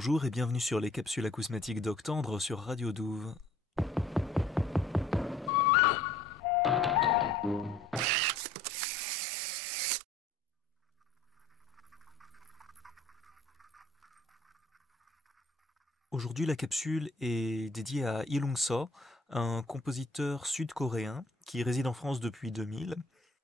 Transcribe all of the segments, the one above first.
Bonjour et bienvenue sur les capsules acousmatiques d'Octandre sur Radio Douve. Aujourd'hui, la capsule est dédiée à Lee Lung-so, un compositeur sud-coréen qui réside en France depuis 2000,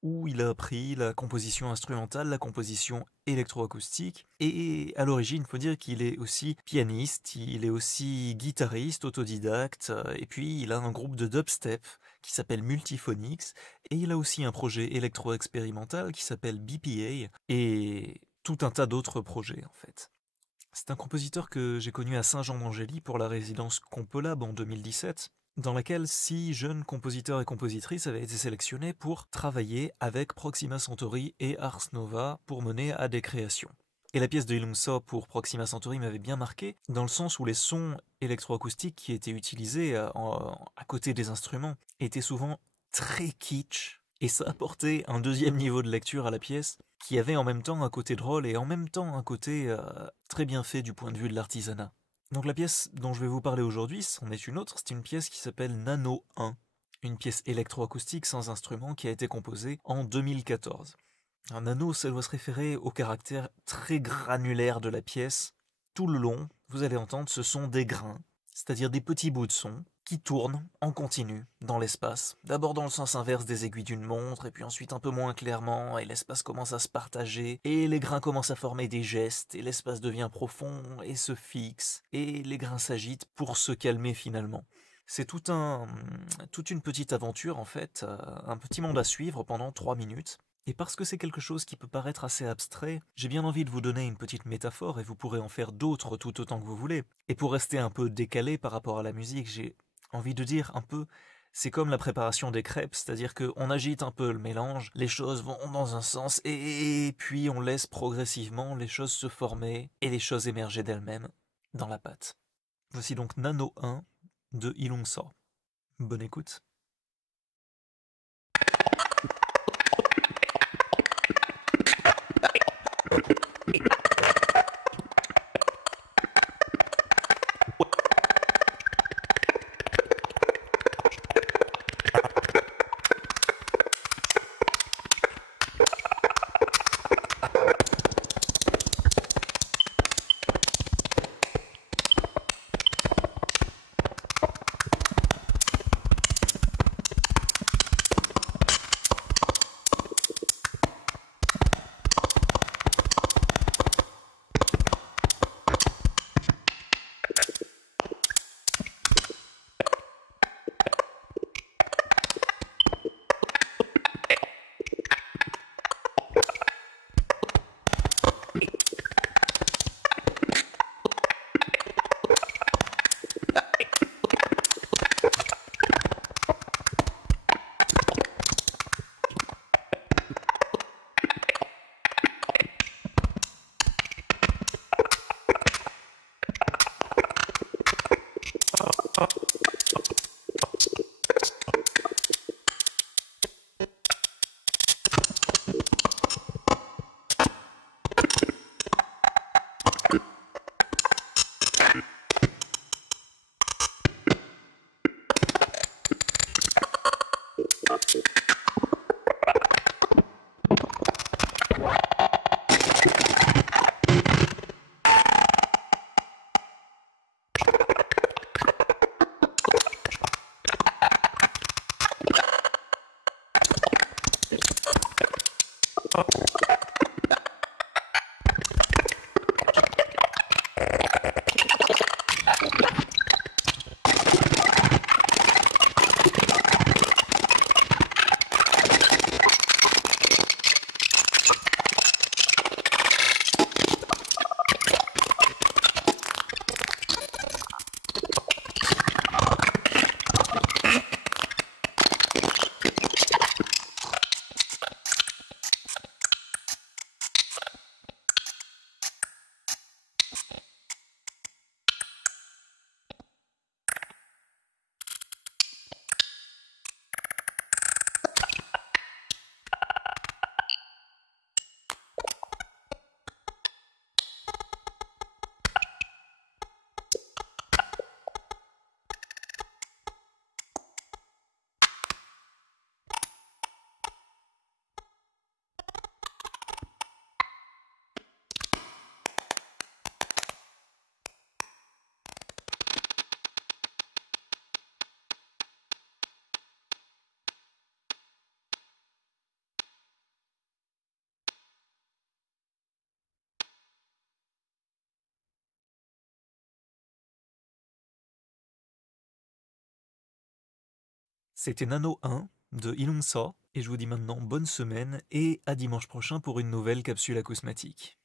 où il a appris la composition instrumentale, la composition électroacoustique, et à l'origine, il faut dire qu'il est aussi pianiste, il est aussi guitariste, autodidacte, et puis il a un groupe de dubstep qui s'appelle Multiphonics, et il a aussi un projet électro-expérimental qui s'appelle BPA, et tout un tas d'autres projets en fait. C'est un compositeur que j'ai connu à Saint-Jean-d'Angély pour la résidence Compolab en 2017, dans laquelle 6 jeunes compositeurs et compositrices avaient été sélectionnés pour travailler avec Proxima Centauri et Ars Nova pour mener à des créations. Et la pièce de Lee Lung-so pour Proxima Centauri m'avait bien marqué, dans le sens où les sons électroacoustiques qui étaient utilisés à côté des instruments étaient souvent très kitsch, et ça apportait un deuxième niveau de lecture à la pièce, qui avait en même temps un côté drôle et en même temps un côté très bien fait du point de vue de l'artisanat. Donc la pièce dont je vais vous parler aujourd'hui, c'en est une autre, c'est une pièce qui s'appelle Nano 1, une pièce électroacoustique sans instrument qui a été composée en 2014. Un nano, ça doit se référer au caractère très granulaire de la pièce. Tout le long, vous allez entendre, ce sont des grains, c'est-à-dire des petits bouts de son qui tournent en continu dans l'espace. D'abord dans le sens inverse des aiguilles d'une montre, et puis ensuite un peu moins clairement, et l'espace commence à se partager, et les grains commencent à former des gestes, et l'espace devient profond et se fixe, et les grains s'agitent pour se calmer finalement. C'est toute une petite aventure en fait, un petit monde à suivre pendant 3 minutes. Et parce que c'est quelque chose qui peut paraître assez abstrait, j'ai bien envie de vous donner une petite métaphore et vous pourrez en faire d'autres tout autant que vous voulez. Et pour rester un peu décalé par rapport à la musique, j'ai envie de dire un peu, c'est comme la préparation des crêpes, c'est-à-dire qu'on agite un peu le mélange, les choses vont dans un sens et puis on laisse progressivement les choses se former et les choses émerger d'elles-mêmes dans la pâte. Voici donc Nano 1 de Lee Lung-so. Bonne écoute. C'était Nano 1 de Ilungsa, et je vous dis maintenant bonne semaine et à dimanche prochain pour une nouvelle capsule acousmatique.